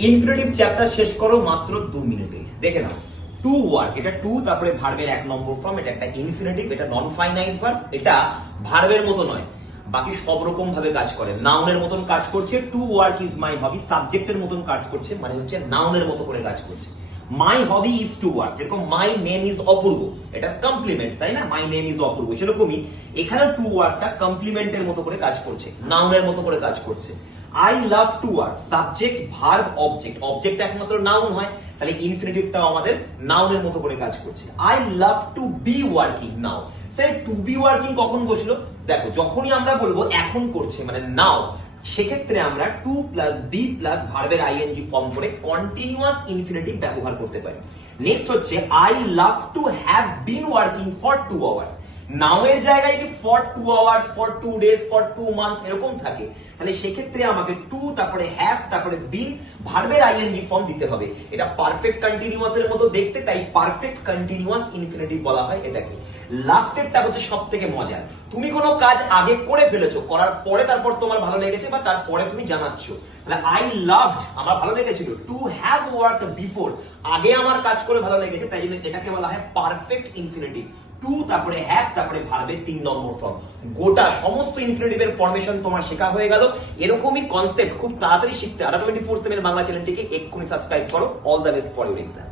Infinitive chapter শেষ করো মাত্র 2 মিনিটে। দেখে নাও, টু ওয়ার্ক, এটা টু তারপরে ভার্বের 1 নম্বর ফর্ম, এটা একটা ইনফিনিটিভ, এটা নন ফাইনাইট ভার্ব, এটা ভার্বের মতো নয়, বাকি সব রকম ভাবে কাজ করে, নাউনের মতন কাজ করছে। টু ওয়ার্ক ইজ মাই হবি সাবজেক্টের মতন কাজ করছে, মানে হচ্ছে নাউনের মতো করে কাজ করছে। মাই হবি ইজ টু ওয়ার্ক, যেরকম মাই নেম ইজ অপূর্ব, এটা কমপ্লিমেন্ট, তাই না? মাই নেম ইজ অপূর্ব, সেরকমই এখানে টু ওয়ার্কটা কমপ্লিমেন্টের মতো করে কাজ করছে, নাউনের মতো করে কাজ করছে। I love to work, subject verb object, object একমাত্র নাউন হয়, তাহলে ইনফিনিটিভটাও আমাদের নাউনের মতো করে কাজ করছে। I love to be working now. Sir to be working কখন বসলো? দেখো, যখনই আমরা বলবো এখন করছে মানে নাও, সেক্ষেত্রে আমরা টু প্লাস বি প্লাস ভার্বের আইএনজি ফর্ম করে কন্টিনিউয়াস ইনফিনিটিভ ব্যবহার করতে পারি। নেক্সট হচ্ছে I love to have been working for 2 hours. Now এর জায়গায় যদি for 2 hours, for 2 days, for 2 months এরকম থাকে, তাহলে সেক্ষেত্রে আমাকে টু তারপরে হ্যাভ তারপরে বিন ভার্বের আইএনজি ফর্ম দিতে হবে। এটা পারফেক্ট কন্টিনিউয়াস এর মতো দেখতে, তাই পারফেক্ট কন্টিনিউয়াস ইনফিনিটিভ বলা হয় এটাকে। লাস্টেরটা হচ্ছে সব থেকে মজার। তুমি কোনো কাজ আগে করে ফেলেছো, করার পরে তারপর তোমার ভালো লেগেছে বা তারপরে তুমি জানাচ্ছ, তাহলে আই লাভড আমার ভালো লেগেছিল, টু হ্যাভ ওয়ার্কড বিফোর আগে আমার কাজ করে ভালো লেগেছে, তাই জন্য এটাকে বলা হয় পারফেক্ট ইনফিনিটিভ। টু তারপরে হ্যাভ তারপরে ভার্বের 3 নম্বর ফর্ম। গোটা সমস্ত ইনফিনিটিভের ফরমেশন তোমার শেখা হয়ে গেল। এরকমই কনসেপ্ট খুব তাড়াতাড়ি শিখতে আরো 24/7 বাংলা চ্যানেলটিকে এক্ষুনি সাবস্ক্রাইব করো। All the best for your exam.